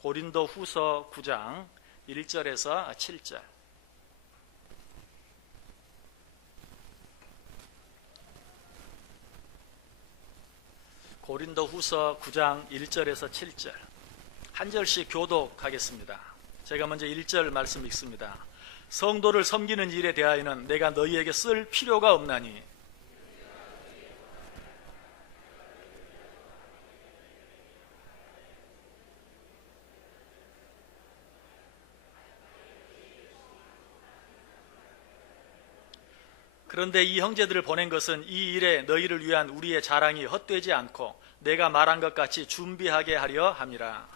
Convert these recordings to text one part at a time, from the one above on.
고린도후서 9장 1절에서 7절. 고린도후서 9장 1절에서 7절. 한 절씩 교독하겠습니다. 제가 먼저 1절 말씀 읽습니다. 성도를 섬기는 일에 대하여는 내가 너희에게 쓸 필요가 없나니 그런데 이 형제들을 보낸 것은 이 일에 너희를 위한 우리의 자랑이 헛되지 않고 내가 말한 것 같이 준비하게 하려 함이라.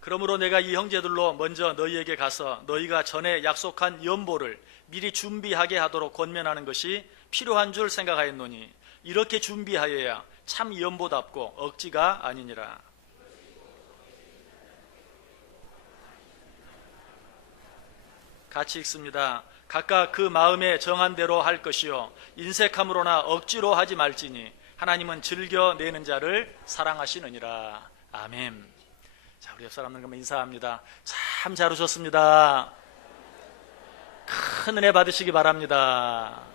그러므로 내가 이 형제들로 먼저 너희에게 가서 너희가 전에 약속한 연보를 미리 준비하게 하도록 권면하는 것이 필요한 줄 생각하였노니 이렇게 준비하여야 참 연보답고 억지가 아니니라. 같이 읽습니다. 각각 그 마음에 정한 대로 할 것이요 인색함으로나 억지로 하지 말지니 하나님은 즐겨내는 자를 사랑하시느니라. 아멘. 자, 우리 옆 사람들과 인사합니다. 참 잘 오셨습니다. 큰 은혜 받으시기 바랍니다.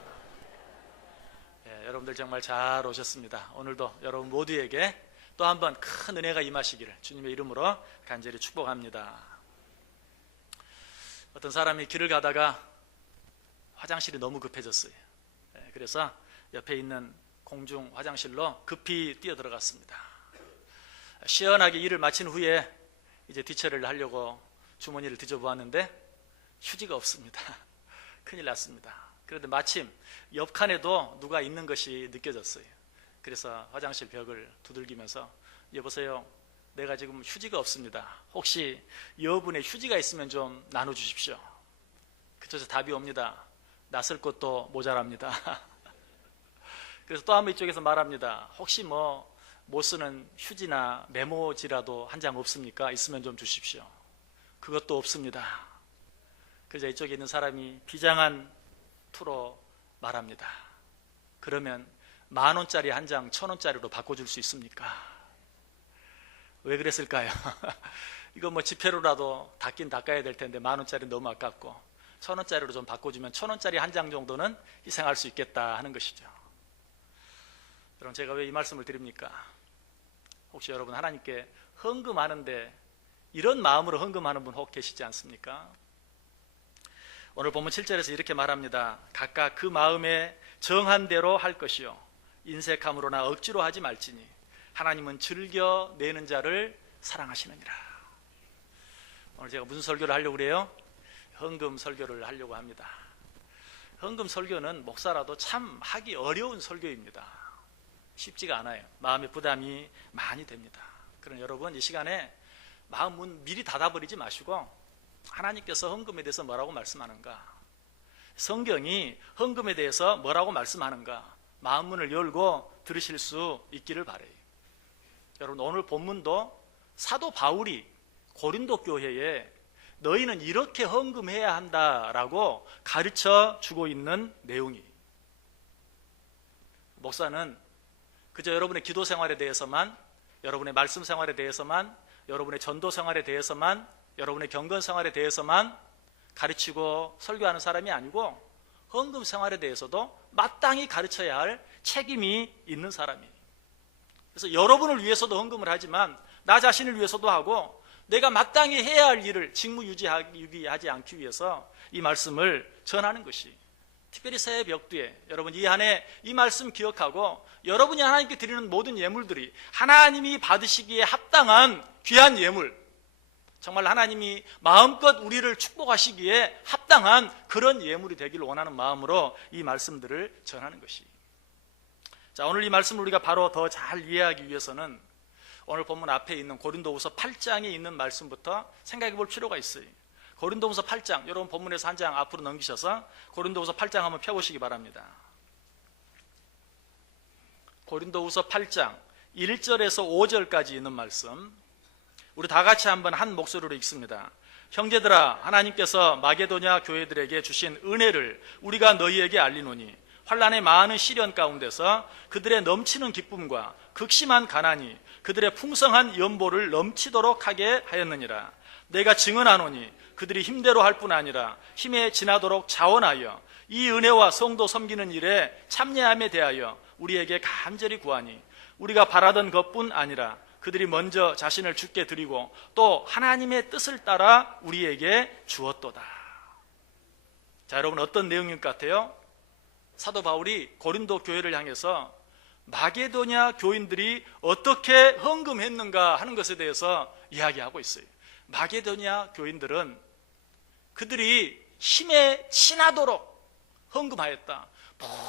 여러분들 정말 잘 오셨습니다. 오늘도 여러분 모두에게 또 한 번 큰 은혜가 임하시기를 주님의 이름으로 간절히 축복합니다. 어떤 사람이 길을 가다가 화장실이 너무 급해졌어요. 그래서 옆에 있는 공중 화장실로 급히 뛰어 들어갔습니다. 시원하게 일을 마친 후에 이제 뒤처리를 하려고 주머니를 뒤져보았는데 휴지가 없습니다. 큰일 났습니다. 그런데 마침 옆 칸에도 누가 있는 것이 느껴졌어요. 그래서 화장실 벽을 두들기면서 여보세요, 내가 지금 휴지가 없습니다. 혹시 여분의 휴지가 있으면 좀 나눠주십시오. 그쪽에서 답이 옵니다. 낯설 것도 모자랍니다. 그래서 또 한 번 이쪽에서 말합니다. 혹시 못 쓰는 휴지나 메모지라도 한 장 없습니까? 있으면 좀 주십시오. 그것도 없습니다. 그래서 이쪽에 있는 사람이 비장한 투로 말합니다. 그러면 10,000원짜리 한 장 1,000원짜리로 바꿔줄 수 있습니까? 왜 그랬을까요? 이거 지폐로라도 닦긴 닦아야 될 텐데 10,000원짜리 너무 아깝고 1,000원짜리로 좀 바꿔주면 1,000원짜리 한 장 정도는 희생할 수 있겠다 하는 것이죠. 여러분, 제가 왜 이 말씀을 드립니까? 혹시 여러분 하나님께 헌금하는데 이런 마음으로 헌금하는 분 혹 계시지 않습니까? 오늘 본문 7절에서 이렇게 말합니다. 각각 그 마음에 정한 대로 할 것이요 인색함으로나 억지로 하지 말지니 하나님은 즐겨내는 자를 사랑하시느니라. 오늘 제가 무슨 설교를 하려고 그래요? 헌금 설교를 하려고 합니다. 헌금 설교는 목사라도 참 하기 어려운 설교입니다. 쉽지가 않아요. 마음의 부담이 많이 됩니다. 그럼 여러분 이 시간에 마음 문 미리 닫아버리지 마시고 하나님께서 헌금에 대해서 뭐라고 말씀하는가, 성경이 헌금에 대해서 뭐라고 말씀하는가 마음 문을 열고 들으실 수 있기를 바라요. 여러분 오늘 본문도 사도 바울이 고린도 교회에 너희는 이렇게 헌금해야 한다라고 가르쳐 주고 있는 내용이, 목사는 그저 여러분의 기도 생활에 대해서만, 여러분의 말씀 생활에 대해서만, 여러분의 전도 생활에 대해서만, 여러분의 경건 생활에 대해서만 가르치고 설교하는 사람이 아니고 헌금 생활에 대해서도 마땅히 가르쳐야 할 책임이 있는 사람이에요. 그래서 여러분을 위해서도 헌금을 하지만 나 자신을 위해서도 하고 내가 마땅히 해야 할 일을 직무유기하지 않기 위해서 이 말씀을 전하는 것이, 특별히 새해 벽두에 여러분 이 한해 이 말씀 기억하고 여러분이 하나님께 드리는 모든 예물들이 하나님이 받으시기에 합당한 귀한 예물, 정말 하나님이 마음껏 우리를 축복하시기에 합당한 그런 예물이 되기를 원하는 마음으로 이 말씀들을 전하는 것이. 자, 오늘 이 말씀을 우리가 바로 더 잘 이해하기 위해서는 오늘 본문 앞에 있는 고린도후서 8장에 있는 말씀부터 생각해 볼 필요가 있어요. 고린도후서 8장, 여러분 본문에서 한 장 앞으로 넘기셔서 고린도후서 8장 한번 펴보시기 바랍니다. 고린도후서 8장 1절에서 5절까지 있는 말씀, 우리 다 같이 한번 한 목소리로 읽습니다. 형제들아, 하나님께서 마게도냐 교회들에게 주신 은혜를 우리가 너희에게 알리노니 환난의 많은 시련 가운데서 그들의 넘치는 기쁨과 극심한 가난이 그들의 풍성한 연보를 넘치도록 하게 하였느니라. 내가 증언하노니 그들이 힘대로 할 뿐 아니라 힘에 지나도록 자원하여 이 은혜와 성도 섬기는 일에 참여함에 대하여 우리에게 간절히 구하니 우리가 바라던 것뿐 아니라 그들이 먼저 자신을 주께 드리고 또 하나님의 뜻을 따라 우리에게 주었도다. 자, 여러분, 어떤 내용인 것 같아요? 사도 바울이 고린도 교회를 향해서 마게도냐 교인들이 어떻게 헌금했는가 하는 것에 대해서 이야기하고 있어요. 마게도냐 교인들은 그들이 힘에 지나도록 헌금하였다,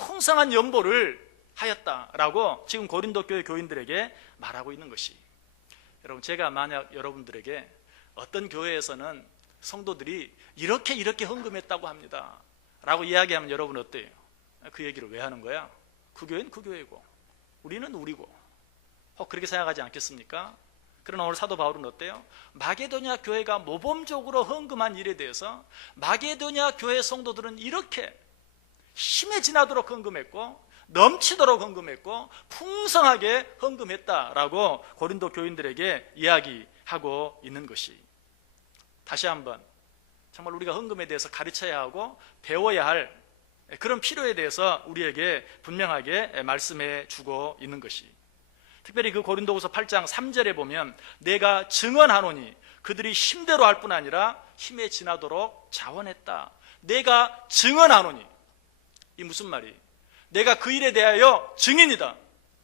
풍성한 연보를 하였다라고 지금 고린도 교회 교인들에게 말하고 있는 것이, 여러분, 제가 만약 여러분들에게 어떤 교회에서는 성도들이 이렇게 헌금했다고 합니다 라고 이야기하면 여러분 어때요? 그 얘기를 왜 하는 거야? 그 교회는 그 교회고 우리는 우리고, 혹 그렇게 생각하지 않겠습니까? 그러나 오늘 사도 바울은 어때요? 마게도냐 교회가 모범적으로 헌금한 일에 대해서 마게도냐 교회 성도들은 이렇게 힘에 지나도록 헌금했고 넘치도록 헌금했고 풍성하게 헌금했다라고 고린도 교인들에게 이야기하고 있는 것이, 다시 한번 정말 우리가 헌금에 대해서 가르쳐야 하고 배워야 할 그런 필요에 대해서 우리에게 분명하게 말씀해 주고 있는 것이, 특별히 그 고린도후서 8장 3절에 보면 내가 증언하노니 그들이 힘대로 할 뿐 아니라 힘에 지나도록 자원했다. 내가 증언하노니, 이 무슨 말이? 내가 그 일에 대하여 증인이다.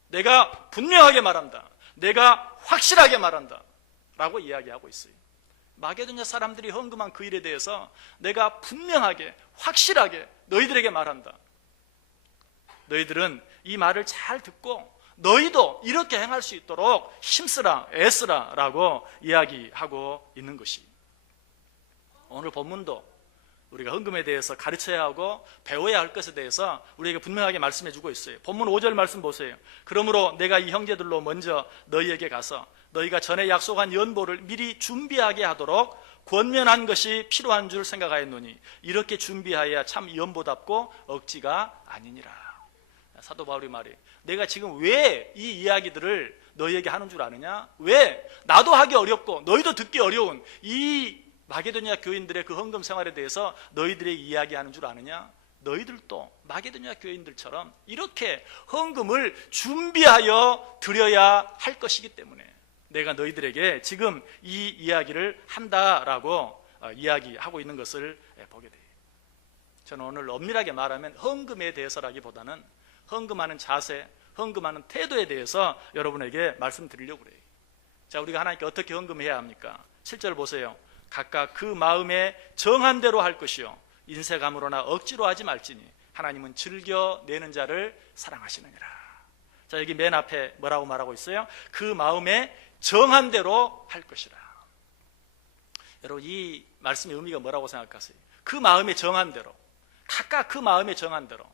내가 분명하게 말한다. 내가 확실하게 말한다 라고 이야기하고 있어요. 마게도냐 사람들이 헌금한 그 일에 대해서 내가 분명하게 확실하게 너희들에게 말한다. 너희들은 이 말을 잘 듣고 너희도 이렇게 행할 수 있도록 힘쓰라, 애쓰라 라고 이야기하고 있는 것이, 오늘 본문도 우리가 헌금에 대해서 가르쳐야 하고 배워야 할 것에 대해서 우리에게 분명하게 말씀해 주고 있어요. 본문 5절 말씀 보세요. 그러므로 내가 이 형제들로 먼저 너희에게 가서 너희가 전에 약속한 연보를 미리 준비하게 하도록 권면한 것이 필요한 줄 생각하였노니 이렇게 준비하여야 참 연보답고 억지가 아니니라. 사도 바울이 말해, 내가 지금 왜 이 이야기들을 너희에게 하는 줄 아느냐? 왜 나도 하기 어렵고 너희도 듣기 어려운 이 마게도냐 교인들의 그 헌금 생활에 대해서 너희들에게 이야기하는 줄 아느냐? 너희들도 마게도냐 교인들처럼 이렇게 헌금을 준비하여 드려야 할 것이기 때문에 내가 너희들에게 지금 이 이야기를 한다라고 이야기하고 있는 것을 보게 돼요. 저는 오늘 엄밀하게 말하면 헌금에 대해서라기보다는 헌금하는 자세, 헌금하는 태도에 대해서 여러분에게 말씀드리려고 그래요. 자, 우리가 하나님께 어떻게 헌금해야 합니까? 7절 보세요. 각각 그 마음에 정한 대로 할 것이요 인색함으로나 억지로 하지 말지니 하나님은 즐겨 내는 자를 사랑하시느니라. 자, 여기 맨 앞에 뭐라고 말하고 있어요? 그 마음에 정한 대로 할 것이라. 여러분, 이 말씀의 의미가 뭐라고 생각하세요? 그 마음에 정한 대로, 각각 그 마음에 정한 대로,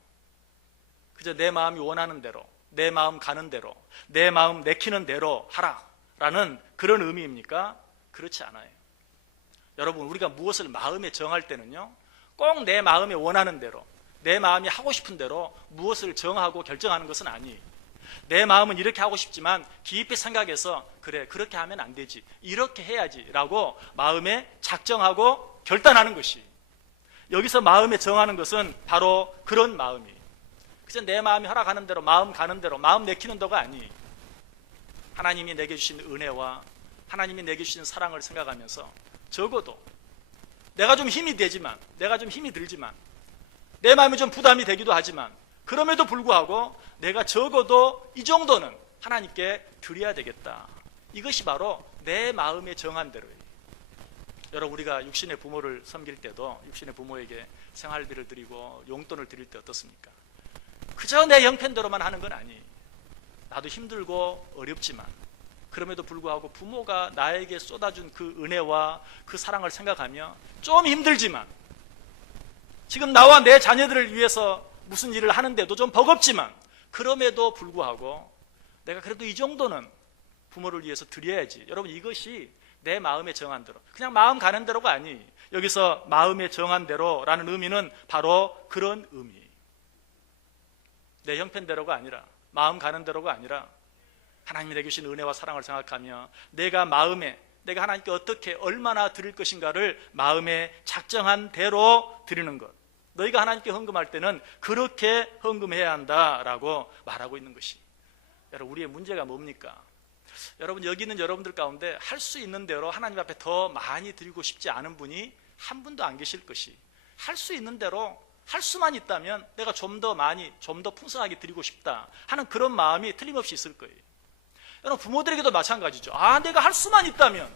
그저 내 마음이 원하는 대로, 내 마음 가는 대로, 내 마음 내키는 대로 하라라는 그런 의미입니까? 그렇지 않아요. 여러분, 우리가 무엇을 마음에 정할 때는요, 꼭 내 마음에 원하는 대로, 내 마음이 하고 싶은 대로 무엇을 정하고 결정하는 것은 아니에요. 내 마음은 이렇게 하고 싶지만 깊이 생각해서 그래, 그렇게 하면 안 되지, 이렇게 해야지 라고 마음에 작정하고 결단하는 것이, 여기서 마음에 정하는 것은 바로 그런 마음이에요. 그래서 내 마음이 허락하는 대로, 마음 가는 대로, 마음 내키는 도가 아니에요. 하나님이 내게 주신 은혜와 하나님이 내게 주신 사랑을 생각하면서 적어도 내가 좀 힘이 되지만, 내가 좀 힘이 들지만, 내 마음이 좀 부담이 되기도 하지만, 그럼에도 불구하고 내가 적어도 이 정도는 하나님께 드려야 되겠다. 이것이 바로 내 마음에 정한 대로예요. 여러분, 우리가 육신의 부모를 섬길 때도 육신의 부모에게 생활비를 드리고 용돈을 드릴 때 어떻습니까? 그저 내 형편대로만 하는 건 아니에요. 나도 힘들고 어렵지만 그럼에도 불구하고 부모가 나에게 쏟아준 그 은혜와 그 사랑을 생각하며 좀 힘들지만, 지금 나와 내 자녀들을 위해서 무슨 일을 하는데도 좀 버겁지만 그럼에도 불구하고 내가 그래도 이 정도는 부모를 위해서 드려야지. 여러분, 이것이 내 마음에 정한 대로. 그냥 마음 가는 대로가 아니. 여기서 마음에 정한 대로라는 의미는 바로 그런 의미. 내 형편대로가 아니라, 마음 가는 대로가 아니라 하나님이 내게 주신 은혜와 사랑을 생각하며 내가 하나님께 어떻게 얼마나 드릴 것인가를 마음에 작정한 대로 드리는 것. 너희가 하나님께 헌금할 때는 그렇게 헌금해야 한다라고 말하고 있는 것이. 여러분, 우리의 문제가 뭡니까? 여러분, 여기 있는 여러분들 가운데 할 수 있는 대로 하나님 앞에 더 많이 드리고 싶지 않은 분이 한 분도 안 계실 것이. 할 수 있는 대로 할 수만 있다면 내가 좀 더 많이, 좀 더 풍성하게 드리고 싶다 하는 그런 마음이 틀림없이 있을 거예요. 여러분, 부모들에게도 마찬가지죠. 내가 할 수만 있다면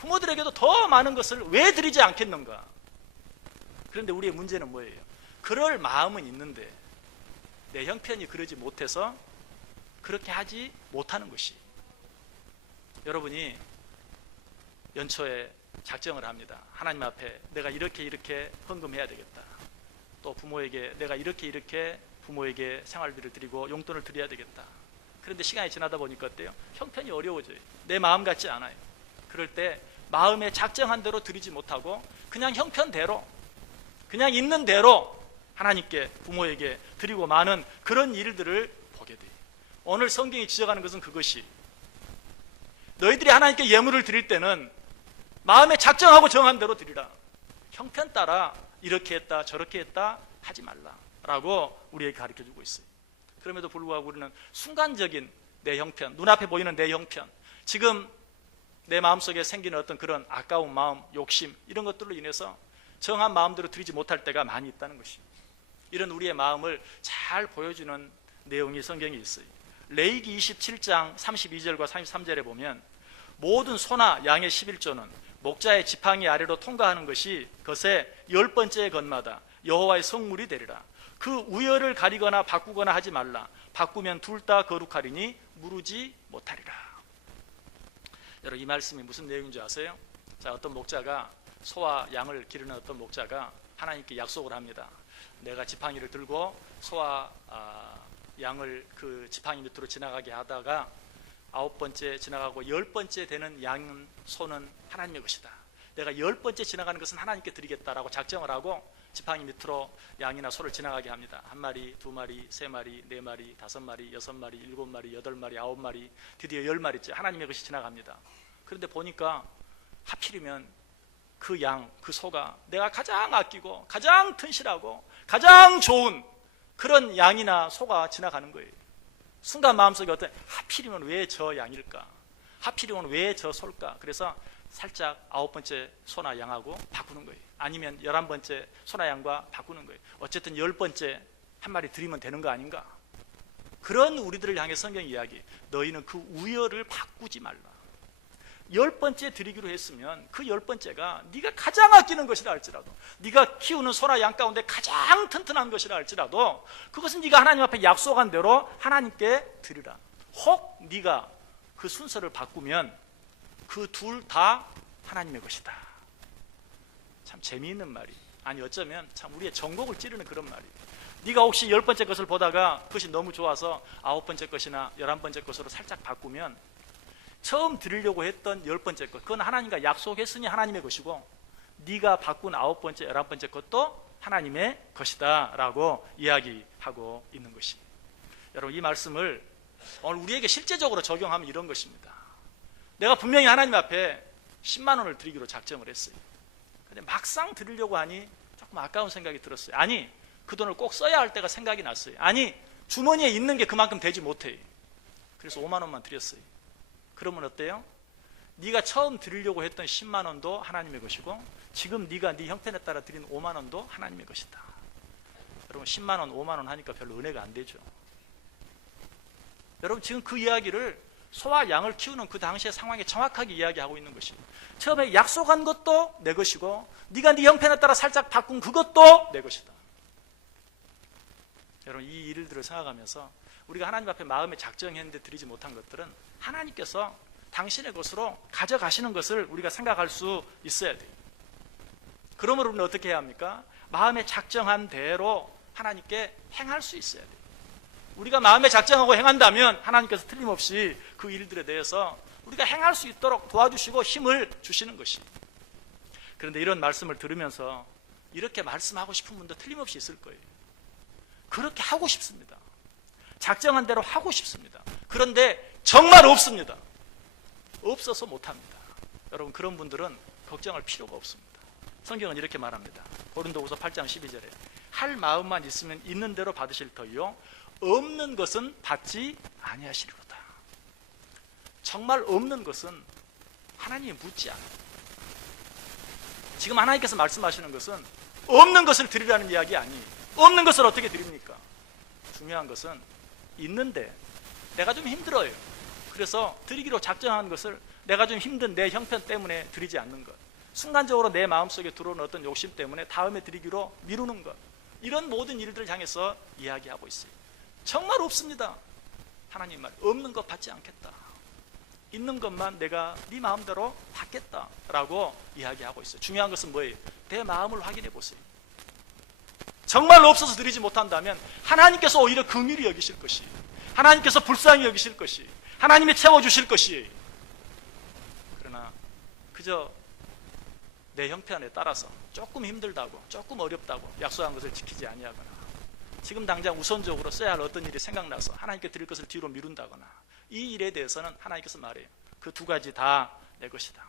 부모들에게도 더 많은 것을 왜 드리지 않겠는가? 그런데 우리의 문제는 뭐예요? 그럴 마음은 있는데 내 형편이 그러지 못해서 그렇게 하지 못하는 것이. 여러분이 연초에 작정을 합니다. 하나님 앞에 내가 이렇게 헌금해야 되겠다. 또 부모에게 내가 이렇게 부모에게 생활비를 드리고 용돈을 드려야 되겠다. 그런데 시간이 지나다 보니까 어때요? 형편이 어려워져요. 내 마음 같지 않아요. 그럴 때 마음에 작정한 대로 드리지 못하고 그냥 형편대로, 그냥 있는 대로 하나님께, 부모에게 드리고 마는 그런 일들을 보게 돼요. 오늘 성경이 지적하는 것은 그것이, 너희들이 하나님께 예물을 드릴 때는 마음에 작정하고 정한 대로 드리라. 형편 따라 이렇게 했다 저렇게 했다 하지 말라라고 우리에게 가르쳐주고 있어요. 그럼에도 불구하고 우리는 순간적인 내 형편, 눈앞에 보이는 내 형편, 지금 내 마음속에 생기는 어떤 그런 아까운 마음, 욕심, 이런 것들로 인해서 정한 마음대로 드리지 못할 때가 많이 있다는 것입니다. 이런 우리의 마음을 잘 보여주는 내용이 성경에 있어요. 레위기 27장 32절과 33절에 보면 모든 소나 양의 11조는 목자의 지팡이 아래로 통과하는 것이 것의 10번째 것마다 여호와의 성물이 되리라. 그 우열을 가리거나 바꾸거나 하지 말라. 바꾸면 둘 다 거룩하리니 무르지 못하리라. 여러분, 이 말씀이 무슨 내용인 줄 아세요? 자, 어떤 목자가, 소와 양을 기르는 어떤 목자가 하나님께 약속을 합니다. 내가 지팡이를 들고 소와 양을 그 지팡이 밑으로 지나가게 하다가 9번째 지나가고 10번째 되는 양은, 소는 하나님의 것이다. 내가 10번째 지나가는 것은 하나님께 드리겠다라고 작정을 하고 지팡이 밑으로 양이나 소를 지나가게 합니다. 1마리, 2마리, 3마리, 4마리, 5마리, 6마리, 7마리, 8마리, 9마리, 드디어 10마리째 하나님의 것이 지나갑니다. 그런데 보니까 하필이면 그 양, 그 소가 내가 가장 아끼고 가장 튼실하고 가장 좋은 그런 양이나 소가 지나가는 거예요. 순간 마음속에 어떤, 하필이면 왜 저 양일까? 하필이면 왜 저 소일까? 그래서 살짝 9번째 소나 양하고 바꾸는 거예요. 아니면 11번째 소나 양과 바꾸는 거예요. 어쨌든 10번째 한 마리 드리면 되는 거 아닌가? 그런 우리들을 향해 성경 이야기, 너희는 그 우열을 바꾸지 말라. 10번째 드리기로 했으면 그 10번째가 네가 가장 아끼는 것이라 할지라도, 네가 키우는 소나 양 가운데 가장 튼튼한 것이라 할지라도 그것은 네가 하나님 앞에 약속한 대로 하나님께 드리라. 혹 네가 그 순서를 바꾸면 그 둘 다 하나님의 것이다. 참 재미있는 말이, 아니 어쩌면 참 우리의 전곡을 찌르는 그런 말이. 네가 혹시 10번째 것을 보다가 그것이 너무 좋아서 9번째 것이나 11번째 것으로 살짝 바꾸면 처음 드리려고 했던 10번째 것, 그건 하나님과 약속했으니 하나님의 것이고, 네가 바꾼 9번째, 11번째 것도 하나님의 것이다 라고 이야기하고 있는 것입니다. 여러분, 이 말씀을 오늘 우리에게 실제적으로 적용하면 이런 것입니다. 내가 분명히 하나님 앞에 10만 원을 드리기로 작정을 했어요. 근데 막상 드리려고 하니 조금 아까운 생각이 들었어요. 아니, 그 돈을 꼭 써야 할 때가 생각이 났어요. 아니, 주머니에 있는 게 그만큼 되지 못해요. 그래서 5만 원만 드렸어요. 그러면 어때요? 네가 처음 드리려고 했던 10만 원도 하나님의 것이고, 지금 네가 네 형편에 따라 드린 5만 원도 하나님의 것이다. 여러분, 10만 원, 5만 원 하니까 별로 은혜가 안 되죠. 여러분, 지금 그 이야기를 소와 양을 키우는 그 당시의 상황에 정확하게 이야기하고 있는 것입니다. 처음에 약속한 것도 내 것이고, 네가 네 형편에 따라 살짝 바꾼 그것도 내 것이다. 여러분, 이 일들을 생각하면서 우리가 하나님 앞에 마음에 작정했는데 드리지 못한 것들은 하나님께서 당신의 것으로 가져가시는 것을 우리가 생각할 수 있어야 돼요. 그러므로 우리는 어떻게 해야 합니까? 마음에 작정한 대로 하나님께 행할 수 있어야 돼요. 우리가 마음에 작정하고 행한다면 하나님께서 틀림없이 그 일들에 대해서 우리가 행할 수 있도록 도와주시고 힘을 주시는 것이. 그런데 이런 말씀을 들으면서 이렇게 말씀하고 싶은 분도 틀림없이 있을 거예요. 그렇게 하고 싶습니다. 작정한 대로 하고 싶습니다. 그런데 정말 없습니다. 없어서 못합니다. 여러분, 그런 분들은 걱정할 필요가 없습니다. 성경은 이렇게 말합니다. 고린도후서 8장 12절에 할 마음만 있으면 있는 대로 받으실 터이요 없는 것은 받지 아니하시리로다. 정말 없는 것은 하나님이 묻지 않아요. 지금 하나님께서 말씀하시는 것은 없는 것을 드리라는 이야기 아니에요. 없는 것을 어떻게 드립니까? 중요한 것은 있는데 내가 좀 힘들어요. 그래서 드리기로 작정한 것을 내가 좀 힘든 내 형편 때문에 드리지 않는 것, 순간적으로 내 마음속에 들어오는 어떤 욕심 때문에 다음에 드리기로 미루는 것, 이런 모든 일들을 향해서 이야기하고 있어요. 정말 없습니다. 하나님 말, 없는 것 받지 않겠다. 있는 것만 내가 네 마음대로 받겠다라고 이야기하고 있어요. 중요한 것은 뭐예요? 내 마음을 확인해 보세요. 정말 없어서 드리지 못한다면 하나님께서 오히려 긍휼히 여기실 것이, 하나님께서 불쌍히 여기실 것이, 하나님이 채워주실 것이. 그러나 그저 내 형편에 따라서 조금 힘들다고, 조금 어렵다고 약속한 것을 지키지 아니하거나, 지금 당장 우선적으로 써야 할 어떤 일이 생각나서 하나님께 드릴 것을 뒤로 미룬다거나, 이 일에 대해서는 하나님께서 말해요. 그 두 가지 다 내 것이다.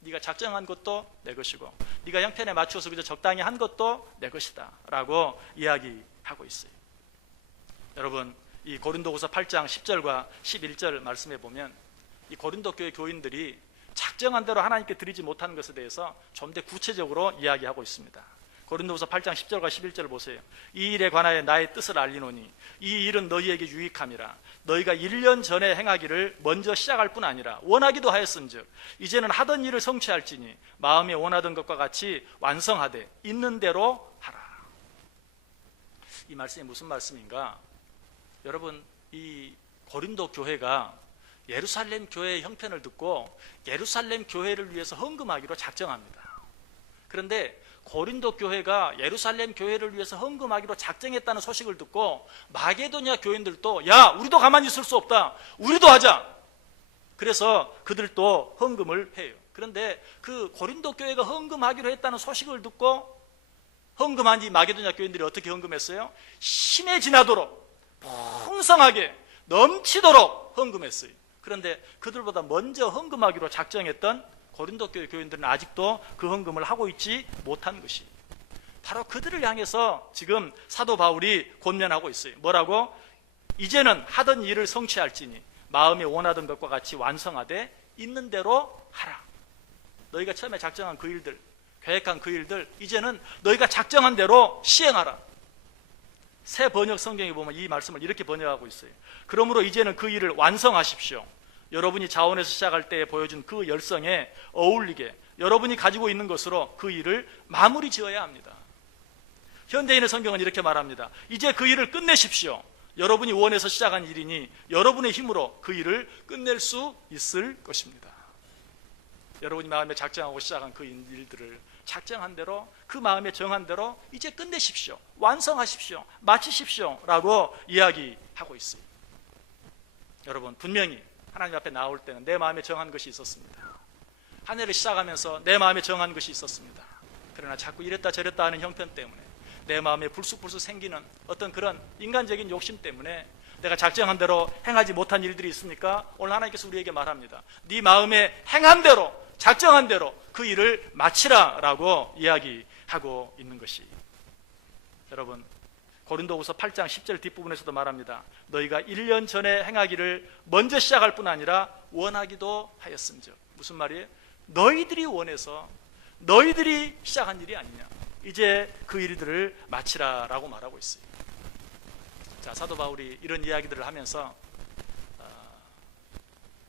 네가 작정한 것도 내 것이고 네가 형편에 맞추어서 그저 적당히 한 것도 내 것이다 라고 이야기하고 있어요. 여러분, 이 고린도후서 8장 10절과 11절 말씀해 보면 이 고린도 교회 교인들이 작정한 대로 하나님께 드리지 못하는 것에 대해서 좀 더 구체적으로 이야기하고 있습니다. 고린도후서 8장 10절과 11절 보세요. 이 일에 관하여 나의 뜻을 알리노니 이 일은 너희에게 유익함이라. 너희가 1년 전에 행하기를 먼저 시작할 뿐 아니라 원하기도 하였은즉 이제는 하던 일을 성취할지니 마음에 원하던 것과 같이 완성하되 있는 대로 하라. 이 말씀이 무슨 말씀인가? 여러분, 이 고린도 교회가 예루살렘 교회의 형편을 듣고 예루살렘 교회를 위해서 헌금하기로 작정합니다. 그런데 고린도 교회가 예루살렘 교회를 위해서 헌금하기로 작정했다는 소식을 듣고 마게도냐 교인들도 야, 우리도 가만히 있을 수 없다. 우리도 하자. 그래서 그들도 헌금을 해요. 그런데 그 고린도 교회가 헌금하기로 했다는 소식을 듣고 헌금한 이 마게도냐 교인들이 어떻게 헌금했어요? 힘에 지나도록 풍성하게 넘치도록 헌금했어요. 그런데 그들보다 먼저 헌금하기로 작정했던 고린도 교회 교인들은 아직도 그 헌금을 하고 있지 못한 것이, 바로 그들을 향해서 지금 사도 바울이 권면하고 있어요. 뭐라고? 이제는 하던 일을 성취할지니 마음에 원하던 것과 같이 완성하되 있는 대로 하라. 너희가 처음에 작정한 그 일들, 계획한 그 일들, 이제는 너희가 작정한 대로 시행하라. 새 번역 성경에 보면 이 말씀을 이렇게 번역하고 있어요. 그러므로 이제는 그 일을 완성하십시오. 여러분이 자원에서 시작할 때 보여준 그 열성에 어울리게 여러분이 가지고 있는 것으로 그 일을 마무리 지어야 합니다. 현대인의 성경은 이렇게 말합니다. 이제 그 일을 끝내십시오. 여러분이 원해서 시작한 일이니 여러분의 힘으로 그 일을 끝낼 수 있을 것입니다. 여러분이 마음에 작정하고 시작한 그 일들을 작정한 대로, 그 마음에 정한 대로 이제 끝내십시오. 완성하십시오. 마치십시오 라고 이야기하고 있어요. 여러분, 분명히 하나님 앞에 나올 때는 내 마음에 정한 것이 있었습니다. 한 해를 시작하면서 내 마음에 정한 것이 있었습니다. 그러나 자꾸 이랬다 저랬다 하는 형편 때문에, 내 마음에 불쑥불쑥 생기는 어떤 그런 인간적인 욕심 때문에 내가 작정한 대로 행하지 못한 일들이 있으니까 오늘 하나님께서 우리에게 말합니다. 네 마음에 행한 대로, 작정한 대로 그 일을 마치라 라고 이야기하고 있는 것이, 여러분, 고린도후서 8장 10절 뒷부분에서도 말합니다. 너희가 1년 전에 행하기를 먼저 시작할 뿐 아니라 원하기도 하였음즉. 무슨 말이에요? 너희들이 원해서 너희들이 시작한 일이 아니냐. 이제 그 일들을 마치라 라고 말하고 있어요. 자, 사도 바울이 이런 이야기들을 하면서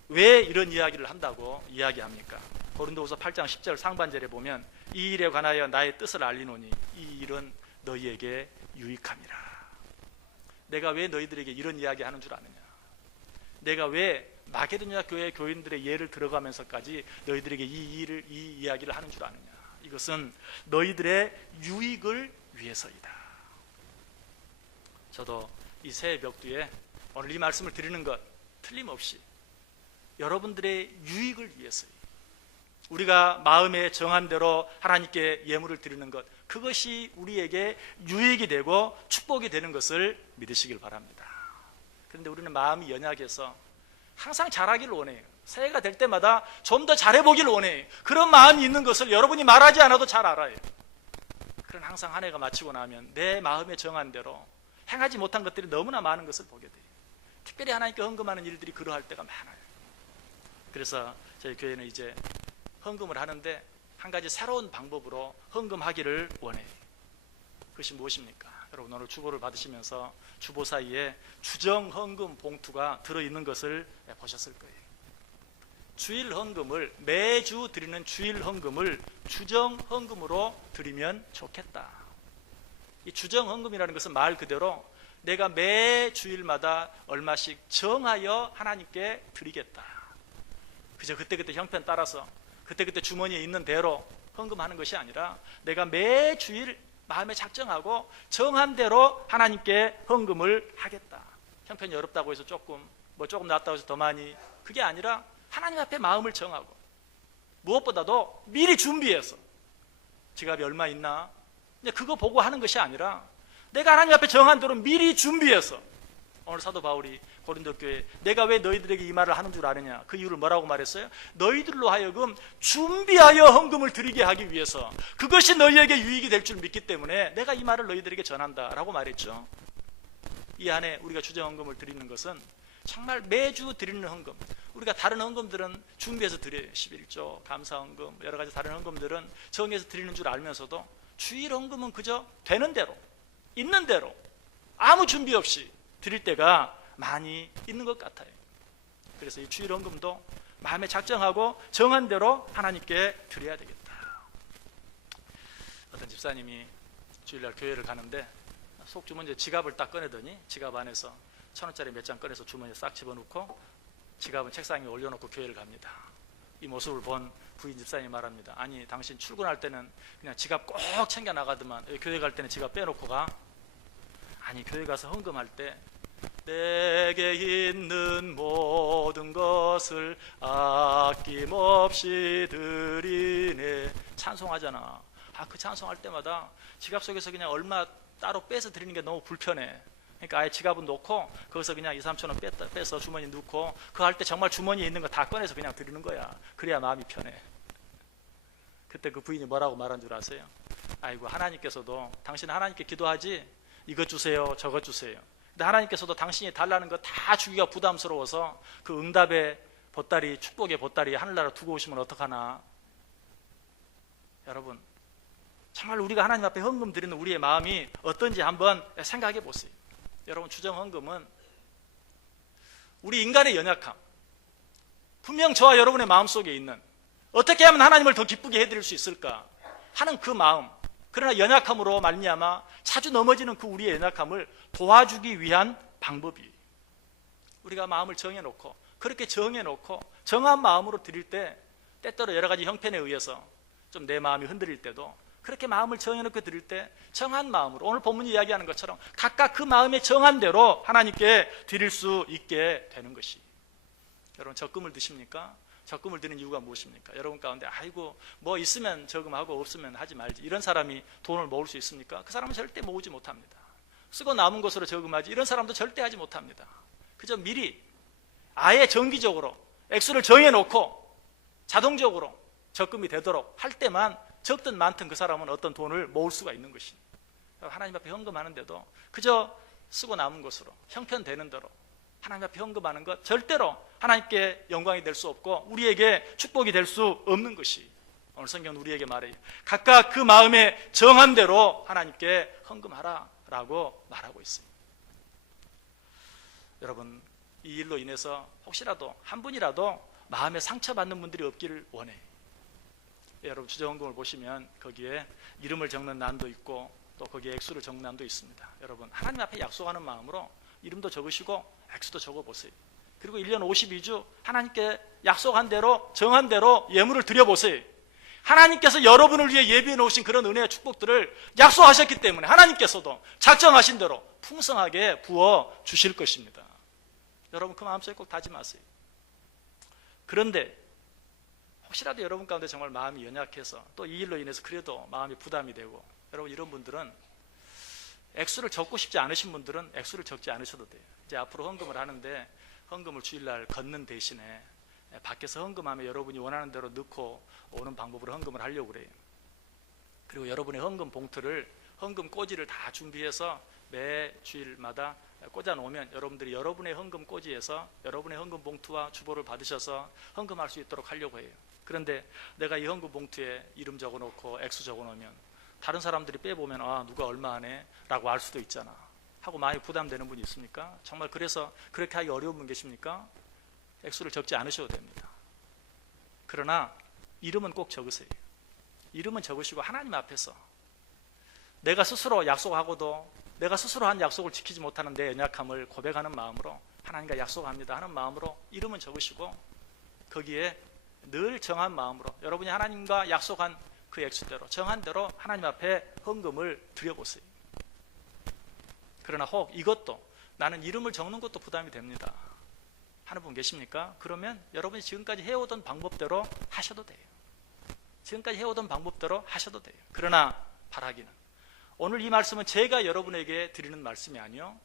왜 이런 이야기를 한다고 이야기합니까? 고린도후서 8장 10절 상반절에 보면 이 일에 관하여 나의 뜻을 알리노니 이 일은 너희에게 유익함이라. 내가 왜 너희들에게 이런 이야기 하는 줄 아느냐? 내가 왜 마게도냐 교회 교인들의 예를 들어가면서까지 너희들에게 이 이야기를 하는 줄 아느냐? 이것은 너희들의 유익을 위해서이다. 저도 이 새해 벽두에 오늘 이 말씀을 드리는 것 틀림없이 여러분들의 유익을 위해서요. 우리가 마음에 정한 대로 하나님께 예물을 드리는 것, 그것이 우리에게 유익이 되고 축복이 되는 것을 믿으시길 바랍니다. 그런데 우리는 마음이 연약해서 항상 잘하기를 원해요. 새해가 될 때마다 좀 더 잘해보기를 원해요. 그런 마음이 있는 것을 여러분이 말하지 않아도 잘 알아요. 그런 항상 한 해가 마치고 나면 내 마음에 정한 대로 행하지 못한 것들이 너무나 많은 것을 보게 돼요. 특별히 하나님께 헌금하는 일들이 그러할 때가 많아요. 그래서 저희 교회는 이제 헌금을 하는데 한 가지 새로운 방법으로 헌금하기를 원해요. 그것이 무엇입니까? 여러분 오늘 주보를 받으시면서 주보 사이에 주정 헌금 봉투가 들어있는 것을 보셨을 거예요. 주일 헌금을, 매주 드리는 주일 헌금을 주정 헌금으로 드리면 좋겠다. 이 주정 헌금이라는 것은 말 그대로 내가 매 주일마다 얼마씩 정하여 하나님께 드리겠다. 그저 그때그때 형편 따라서 그때그때 주머니에 있는 대로 헌금하는 것이 아니라 내가 매 주일 마음에 작정하고 정한 대로 하나님께 헌금을 하겠다. 형편이 어렵다고 해서 조금 낫다고 해서 더 많이, 그게 아니라 하나님 앞에 마음을 정하고 무엇보다도 미리 준비해서 지갑이 얼마 있나 그거 보고 하는 것이 아니라 내가 하나님 앞에 정한 대로 미리 준비해서, 오늘 사도 바울이 고린도 교회에 내가 왜 너희들에게 이 말을 하는 줄 아느냐, 그 이유를 뭐라고 말했어요? 너희들로 하여금 준비하여 헌금을 드리게 하기 위해서, 그것이 너희에게 유익이 될 줄 믿기 때문에 내가 이 말을 너희들에게 전한다라고 말했죠. 이 안에 우리가 주정 헌금을 드리는 것은 정말 매주 드리는 헌금, 우리가 다른 헌금들은 준비해서 드려요. 11조, 감사헌금, 여러 가지 다른 헌금들은 정해서 드리는 줄 알면서도 주일 헌금은 그저 되는 대로, 있는 대로 아무 준비 없이 드릴 때가 많이 있는 것 같아요. 그래서 이 주일 헌금도 마음에 작정하고 정한 대로 하나님께 드려야 되겠다. 어떤 집사님이 주일날 교회를 가는데 속 주머니에 지갑을 딱 꺼내더니 지갑 안에서 1,000원짜리 몇 장 꺼내서 주머니에 싹 집어넣고 지갑은 책상 위에 올려놓고 교회를 갑니다. 이 모습을 본 부인 집사님이 말합니다. 아니 당신 출근할 때는 그냥 지갑 꼭 챙겨 나가더만 교회 갈 때는 지갑 빼놓고 가? 아니 교회 가서 헌금할 때 내게 있는 모든 것을 아낌없이 드리네 찬송하잖아. 그 찬송할 때마다 지갑 속에서 그냥 얼마 따로 빼서 드리는 게 너무 불편해. 그러니까 아예 지갑은 놓고 거기서 그냥 2-3천 원 빼서 주머니 넣고 그거 할 때 정말 주머니에 있는 거 다 꺼내서 그냥 드리는 거야. 그래야 마음이 편해. 그때 그 부인이 뭐라고 말한 줄 아세요? 아이고 하나님께서도 당신 하나님께 기도하지 이것 주세요 저것 주세요. 근데 하나님께서도 당신이 달라는 거 다 주기가 부담스러워서 그 응답의 보따리, 축복의 보따리 하늘나라 두고 오시면 어떡하나. 여러분 정말 우리가 하나님 앞에 헌금 드리는 우리의 마음이 어떤지 한번 생각해 보세요. 여러분 주정 헌금은 우리 인간의 연약함, 분명 저와 여러분의 마음속에 있는 어떻게 하면 하나님을 더 기쁘게 해드릴 수 있을까 하는 그 마음, 그러나 연약함으로 말미암아 자주 넘어지는 그 우리의 연약함을 도와주기 위한 방법이, 우리가 마음을 정해놓고 그렇게 정해놓고 정한 마음으로 드릴 때 때때로 여러 가지 형편에 의해서 좀 내 마음이 흔들릴 때도 그렇게 마음을 정해놓고 드릴 때 정한 마음으로 오늘 본문이 이야기하는 것처럼 각각 그 마음에 정한 대로 하나님께 드릴 수 있게 되는 것이. 여러분 적금을 드십니까? 적금을 드는 이유가 무엇입니까? 여러분 가운데 아이고 뭐 있으면 저금하고 없으면 하지 말지 이런 사람이 돈을 모을 수 있습니까? 그 사람은 절대 모으지 못합니다. 쓰고 남은 것으로 저금하지 이런 사람도 절대 하지 못합니다. 그저 미리 아예 정기적으로 액수를 정해놓고 자동적으로 적금이 되도록 할 때만 적든 많든 그 사람은 어떤 돈을 모을 수가 있는 것이. 하나님 앞에 헌금하는데도 그저 쓰고 남은 것으로 형편되는 대로 하나님 앞에 헌금하는 것 절대로 하나님께 영광이 될 수 없고 우리에게 축복이 될 수 없는 것이 오늘 성경은 우리에게 말해요. 각각 그 마음에 정한 대로 하나님께 헌금하라 라고 말하고 있어요. 여러분 이 일로 인해서 혹시라도 한 분이라도 마음에 상처받는 분들이 없기를 원해요. 여러분 주정헌금을 보시면 거기에 이름을 적는 난도 있고 또 거기에 액수를 적는 난도 있습니다. 여러분 하나님 앞에 약속하는 마음으로 이름도 적으시고 액수도 적어보세요. 그리고 1년 52주 하나님께 약속한 대로 정한 대로 예물을 드려보세요. 하나님께서 여러분을 위해 예비해 놓으신 그런 은혜의 축복들을 약속하셨기 때문에 하나님께서도 작정하신 대로 풍성하게 부어 주실 것입니다. 여러분 그 마음속에 꼭 다짐하세요. 그런데 혹시라도 여러분 가운데 정말 마음이 연약해서 또 이 일로 인해서 그래도 마음이 부담이 되고, 여러분 이런 분들은 액수를 적고 싶지 않으신 분들은 액수를 적지 않으셔도 돼요. 이제 앞으로 헌금을 하는데 헌금을 주일날 걷는 대신에 밖에서 헌금하면 여러분이 원하는 대로 넣고 오는 방법으로 헌금을 하려고 그래요. 그리고 여러분의 헌금 봉투를, 헌금 꽂이를 다 준비해서 매 주일마다 꽂아 놓으면 여러분들이 여러분의 헌금 꽂이에서 여러분의 헌금 봉투와 주보를 받으셔서 헌금할 수 있도록 하려고 해요. 그런데 내가 이 헌금 봉투에 이름 적어 놓고 액수 적어 놓으면 다른 사람들이 빼보면 아, 누가 얼마 하네 라고 알 수도 있잖아 하고 많이 부담되는 분이 있습니까? 정말 그래서 그렇게 하기 어려운 분 계십니까? 액수를 적지 않으셔도 됩니다. 그러나 이름은 꼭 적으세요. 이름은 적으시고 하나님 앞에서 내가 스스로 약속하고도 내가 스스로 한 약속을 지키지 못하는 내 연약함을 고백하는 마음으로 하나님과 약속합니다 하는 마음으로 이름은 적으시고 거기에 늘 정한 마음으로 여러분이 하나님과 약속한 그 액수대로 정한 대로 하나님 앞에 헌금을 드려보세요. 그러나 혹 이것도 나는 이름을 적는 것도 부담이 됩니다 하는 분 계십니까? 그러면 여러분이 지금까지 해오던 방법대로 하셔도 돼요. 지금까지 해오던 방법대로 하셔도 돼요. 그러나 바라기는 오늘 이 말씀은 제가 여러분에게 드리는 말씀이 아니요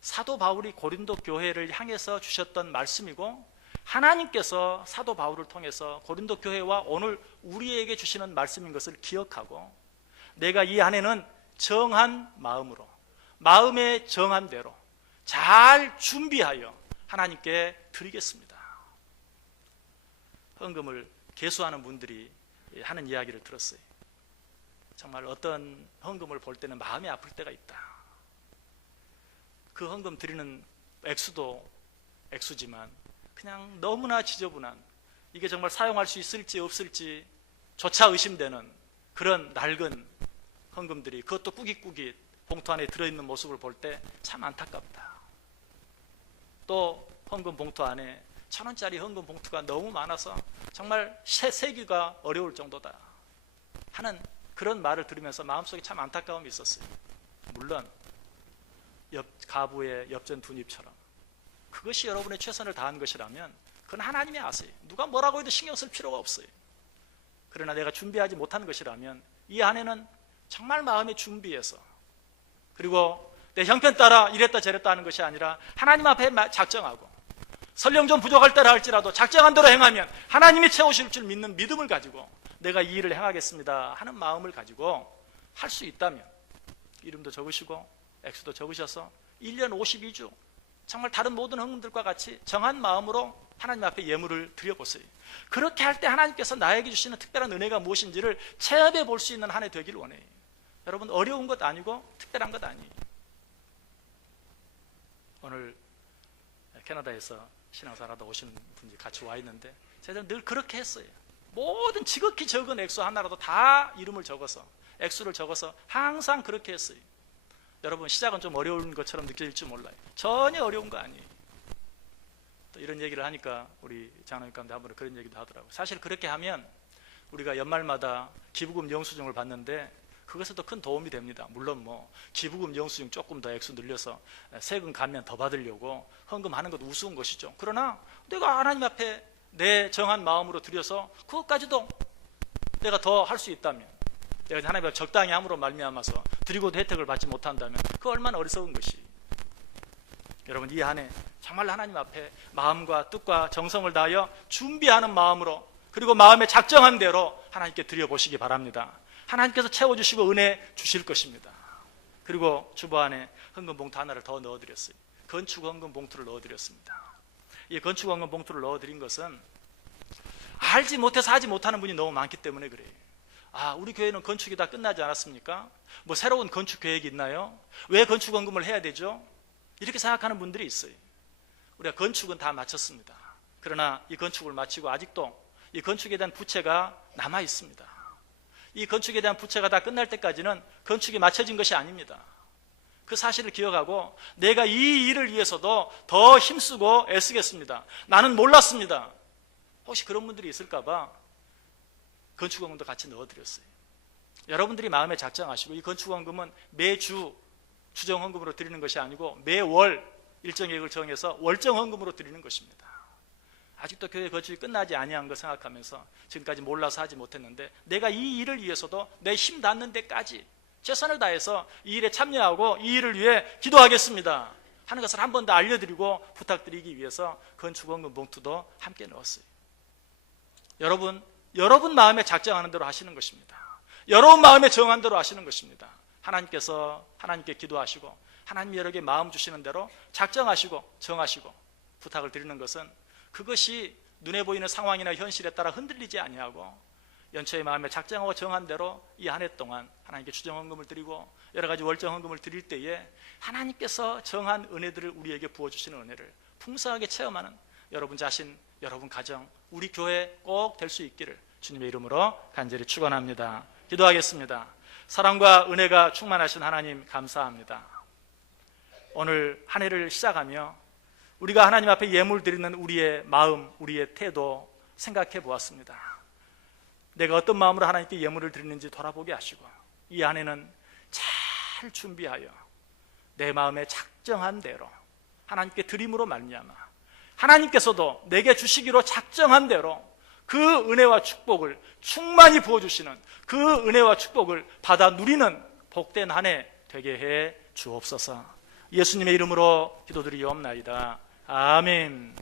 사도 바울이 고린도 교회를 향해서 주셨던 말씀이고 하나님께서 사도 바울을 통해서 고린도 교회와 오늘 우리에게 주시는 말씀인 것을 기억하고 내가 이 안에는 정한 마음으로 마음의 정한 대로 잘 준비하여 하나님께 드리겠습니다. 헌금을 계수하는 분들이 하는 이야기를 들었어요. 정말 어떤 헌금을 볼 때는 마음이 아플 때가 있다. 그 헌금 드리는 액수도 액수지만 그냥 너무나 지저분한, 이게 정말 사용할 수 있을지 없을지 조차 의심되는 그런 낡은 헌금들이, 그것도 꾸깃꾸깃 봉투 안에 들어있는 모습을 볼 때 참 안타깝다. 또 헌금 봉투 안에 1,000원짜리 헌금 봉투가 너무 많아서 정말 세기가 어려울 정도다 하는 그런 말을 들으면서 마음속에 참 안타까움이 있었어요. 물론 가부의 엽전 둔입처럼 그것이 여러분의 최선을 다한 것이라면 그건 하나님이 아세요. 누가 뭐라고 해도 신경 쓸 필요가 없어요. 그러나 내가 준비하지 못한 것이라면 이 안에는 정말 마음의 준비해서, 그리고 내 형편 따라 이랬다 저랬다 하는 것이 아니라 하나님 앞에 작정하고 설령 좀 부족할 때라 할지라도 작정한 대로 행하면 하나님이 채우실 줄 믿는 믿음을 가지고 내가 이 일을 행하겠습니다 하는 마음을 가지고 할 수 있다면 이름도 적으시고 액수도 적으셔서 1년 52주 정말 다른 모든 헌금들과 같이 정한 마음으로 하나님 앞에 예물을 드려보세요. 그렇게 할 때 하나님께서 나에게 주시는 특별한 은혜가 무엇인지를 체험해 볼 수 있는 한 해 되기를 원해요. 여러분 어려운 것 아니고 특별한 것 아니에요. 오늘 캐나다에서 신앙생활하다 오시는 분이 같이 와 있는데 제가 늘 그렇게 했어요. 모든 지극히 적은 액수 하나라도 다 이름을 적어서 액수를 적어서 항상 그렇게 했어요. 여러분 시작은 좀 어려운 것처럼 느껴질지 몰라요. 전혀 어려운 거 아니에요. 또 이런 얘기를 하니까 우리 장로님 가운데 한 분은 그런 얘기도 하더라고요. 사실 그렇게 하면 우리가 연말마다 기부금 영수증을 받는데 그것에도 큰 도움이 됩니다. 물론 뭐 기부금 영수증 조금 더 액수 늘려서 세금 감면 더 받으려고 헌금하는 것도 우스운 것이죠. 그러나 내가 하나님 앞에 내 정한 마음으로 드려서 그것까지도 내가 더 할 수 있다면, 내가 하나님 앞에 적당히 함으로 말미암아서 드리고도 혜택을 받지 못한다면 그 얼마나 어리석은 것이. 여러분 이 한 해 정말 하나님 앞에 마음과 뜻과 정성을 다하여 준비하는 마음으로, 그리고 마음에 작정한 대로 하나님께 드려보시기 바랍니다. 하나님께서 채워주시고 은혜 주실 것입니다. 그리고 주보 안에 헌금 봉투 하나를 더 넣어드렸어요. 건축 헌금 봉투를 넣어드렸습니다. 이 건축 헌금 봉투를 넣어드린 것은 알지 못해서 하지 못하는 분이 너무 많기 때문에 그래요. 아, 우리 교회는 건축이 다 끝나지 않았습니까? 뭐 새로운 건축 계획이 있나요? 왜 건축 헌금을 해야 되죠? 이렇게 생각하는 분들이 있어요. 우리가 건축은 다 마쳤습니다. 그러나 이 건축을 마치고 아직도 이 건축에 대한 부채가 남아 있습니다. 이 건축에 대한 부채가 다 끝날 때까지는 건축이 마쳐진 것이 아닙니다. 그 사실을 기억하고 내가 이 일을 위해서도 더 힘쓰고 애쓰겠습니다. 나는 몰랐습니다. 혹시 그런 분들이 있을까 봐 건축원금도 같이 넣어드렸어요. 여러분들이 마음에 작정하시고 이 건축원금은 매주 추정헌금으로 드리는 것이 아니고 매월 일정 계획을 정해서 월정헌금으로 드리는 것입니다. 아직도 교회 거주이 끝나지 아니한 거 생각하면서 지금까지 몰라서 하지 못했는데 내가 이 일을 위해서도 내 힘 닿는 데까지 최선을 다해서 이 일에 참여하고 이 일을 위해 기도하겠습니다 하는 것을 한 번 더 알려드리고 부탁드리기 위해서 건축원금 봉투도 함께 넣었어요. 여러분 마음에 작정하는 대로 하시는 것입니다. 여러분 마음에 정한 대로 하시는 것입니다. 하나님께서 하나님께 기도하시고 하나님이 여러분에게 마음 주시는 대로 작정하시고 정하시고 부탁을 드리는 것은 그것이 눈에 보이는 상황이나 현실에 따라 흔들리지 아니하고 연초의 마음에 작정하고 정한 대로 이 한 해 동안 하나님께 추정헌금을 드리고 여러 가지 월정헌금을 드릴 때에 하나님께서 정한 은혜들을 우리에게 부어주시는 은혜를 풍성하게 체험하는 여러분 자신, 여러분 가정, 우리 교회 꼭 될 수 있기를 주님의 이름으로 간절히 축원합니다. 기도하겠습니다. 사랑과 은혜가 충만하신 하나님 감사합니다. 오늘 한 해를 시작하며 우리가 하나님 앞에 예물 드리는 우리의 마음, 우리의 태도 생각해 보았습니다. 내가 어떤 마음으로 하나님께 예물을 드리는지 돌아보게 하시고 이 안에는 잘 준비하여 내 마음에 작정한 대로 하나님께 드림으로 말미암아 하나님께서도 내게 주시기로 작정한 대로 그 은혜와 축복을 충만히 부어주시는 그 은혜와 축복을 받아 누리는 복된 한 해 되게 해 주옵소서. 예수님의 이름으로 기도드리옵나이다. 아멘.